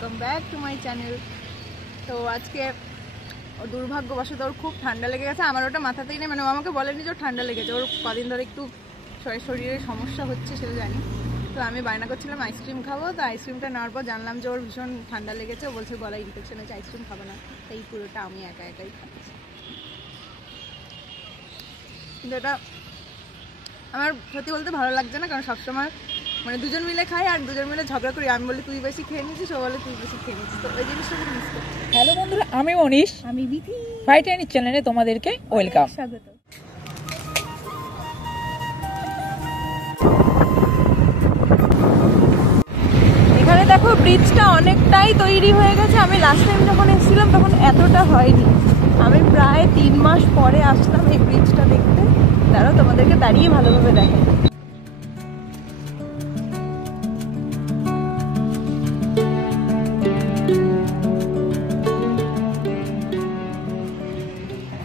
Welcome back to my channel. তো আজকে দুর্ভাগ্যবশত ওর খুব ঠান্ডা লেগে গেছে। আমার ওটা মাথাতেই নেই, মানে ও আমাকে বলেনি যে ওর ঠান্ডা লেগেছে। ওর কদিন ধরে একটু শরীরে সমস্যা হচ্ছে, সেটা জানি। তো আমি বায়না করছিলাম আইসক্রিম খাবো, তো আইসক্রিমটা নেওয়ার পর জানলাম যে ওর ভীষণ ঠান্ডা লেগেছে। ও বলছে গলায় ইনফেকশন হয়েছে, আইসক্রিম খাবো না। এই পুরোটা আমি একাই খাচ্ছি। কিন্তু এটা আমার সত্যি বলতে ভালো লাগছে না, কারণ সবসময় মানে দুজন মিলে খাই আর দুজন মিলে ঝগড়া করি। আমি বলি তুই বেশি খেয়ে নিচ্ছিস, ও বলে তুই বেশি খেয়ে নিচ্ছিস। তো ওই জিনিসটা খুব মিস করছি। হ্যালো বন্ধুরা, আমি মনীষ, আমি বিথি, ফাইট অ্যান্ড চ্যানেলে তোমাদেরকে ওয়েলকাম। স্বাগত। এখানে দেখো ব্রিজটা অনেকটাই তৈরি হয়ে গেছে। আমি লাস্ট টাইম যখন এসেছিলাম তখন এতটা হয়নি। আমি প্রায় 3 মাস পরে আসলাম এই ব্রিজটা দেখতে। দাঁড়াও তোমাদেরকে দাঁড়িয়ে ভালোভাবে দেখাই।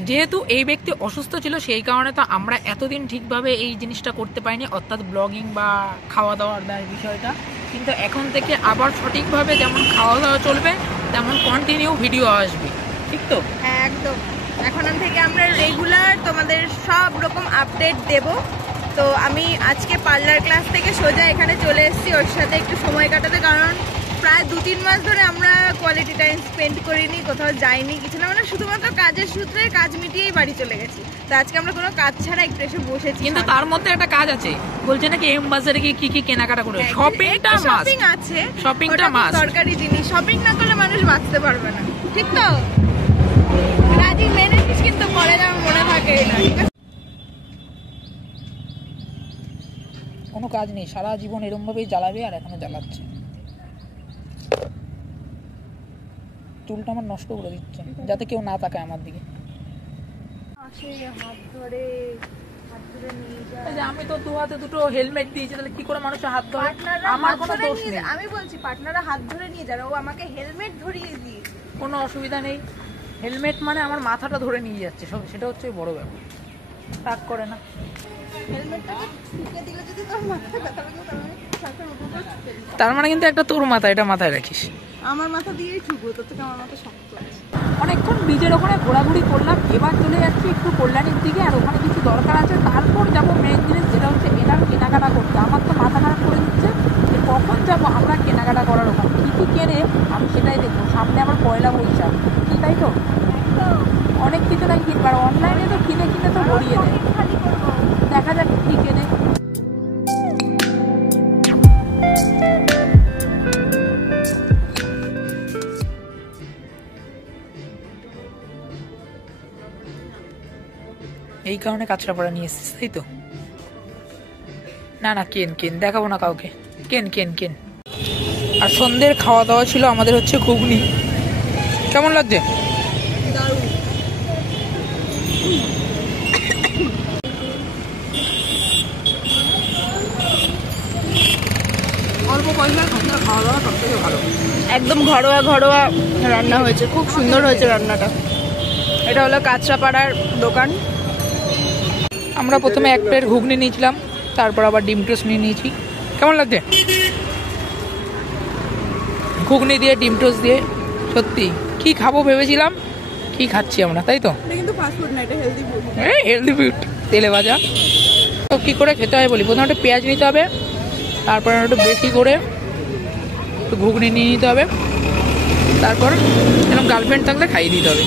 যেহেতু এই ব্যক্তি অসুস্থ ছিল, সেই কারণে তো আমরা এতদিন ঠিকভাবে এই জিনিসটা করতে পারিনি, অর্থাৎ ব্লগিং বা খাওয়া দাওয়ার বিষয়টা। কিন্তু এখন থেকে আবার সঠিকভাবে যেমন খাওয়া দাওয়া চলবে, তেমন কন্টিনিউ ভিডিও আসবে, ঠিক তো? হ্যাঁ একদম। এখন থেকে আমরা রেগুলার তোমাদের সব রকম আপডেট দেব। তো আমি আজকে পার্লার ক্লাস থেকে সোজা এখানে চলে এসেছি ওর সাথে একটু সময় কাটাতে, কারণ প্রায় 2-3 মাস ধরে আমরা কোয়ালিটি টাইম স্পেন্ড করিনি, কোথাও যাইনি, কিছু না, মানে শুধুমাত্র কাজের সূত্রে কাজ মিটিয়েই বাড়ি চলে গেছি। তো আজকে আমরা কোনো কাজ ছাড়া একটু এসে বসেছি। কিন্তু তার মধ্যে একটা কাজ আছে, বলছে নাকি এম বাজারে গিয়ে কি কি কেনাকাটা করবে। শপিংটা মাস্ট, শপিং আছে, শপিংটা মাস্ট, দরকারি জিনিস। শপিং না করলে মানুষ বাঁচতে পারবে না, ঠিক তো? রাজি মেনে নিস, কিন্তু পরে না মনে থাকে না। কোনো কাজ নেই, সারা জীবন এরকম ভাবেই জ্বালাবে, আর এখনো জ্বালাচ্ছে। চুলটা আমার নষ্ট করে দিচ্ছে, যাতে কেউ না তাকায় আমার দিকে। আমি তো 2 হাতে 2টো হেলমেট দিয়েছি, তাহলে কি করে মানুষের হাত ধরে? আমার কোনো দোষ নেই। আমি বলছি পার্টনাররা হাত ধরে নিয়ে যাবে, ও আমাকে হেলমেট ধরিয়ে দিয়েছে। কোনো অসুবিধা নেই। হেলমেট মানে আমার মাথাটা ধরে নিয়ে যাচ্ছে, সেটা হচ্ছে বড় ব্যাপার। রাগ করে না। তার মানে কিন্তু একটা তোর মাথা, এটা মাথায় রাখিস। আমার মাথা দিয়েই ঠুকবো, তোর থেকে আমার মাথা শক্ত আছে। অনেকক্ষণ ব্রিজের ওখানে ঘোরাঘুরি করলাম, এবার চলে যাচ্ছি একটু কল্যাণীর দিকে, আর ওখানে কিছু দরকার আছে। তারপর যাবো মেন জিনিস, যেটা হচ্ছে এনার কেনাকাটা করতে। আমার তো মাথা খারাপ করে দিচ্ছে যে কখন যাবো আমরা কেনাকাটা করার ওখানে, কী কী কেনে আমি সেটাই দেখবো। সামনে আবার পয়লা বৈশাখ, কি তাই তো? অনেক কিছু নাই কিনবার, অনলাইনে তো কিনে তো ভরিয়ে দেয়। দেখা যাক কি কেনে। এই কারণে কাঁচরাপাড়া নিয়ে এসেছিস, তাই তো? না না, কেন দেখাবো না কাউকে। কেন। আর সন্ধ্যের খাওয়া দাওয়া ছিল আমাদের হচ্ছে ঘুগনি। কেমন লাগছে? অল্প পয়সায় খাওয়া দাওয়া সব থেকে ভালো। একদম ঘরোয়া রান্না হয়েছে, খুব সুন্দর হয়েছে রান্নাটা। এটা হলো কাঁচরাপাড়ার দোকান। আমরা প্রথমে 1 প্লেট ঘুগনি নিয়েছিলাম, তারপর আবার ডিম টোস্ট নিয়ে নিয়েছি। কেমন লাগছে? ঘুগনি দিয়ে ডিম টোস্ট দিয়ে সত্যি কি খাবো ভেবেছিলাম, কি খাচ্ছি আমরা, তাই তো? এটা কিন্তু ফাস্ট ফুড না, এটা হেলদি ফুড। হেলদি ফুড, তেলে ভাজা। তো কী করে খেতে হয় বলি, প্রথমে একটু পেঁয়াজ নিতে হবে, তারপর একটু বেশি করে একটু ঘুগনি নিয়ে নিতে হবে, তারপর এরকম গার্লফ্রেন্ড থাকলে খাইয়ে দিতে হবে।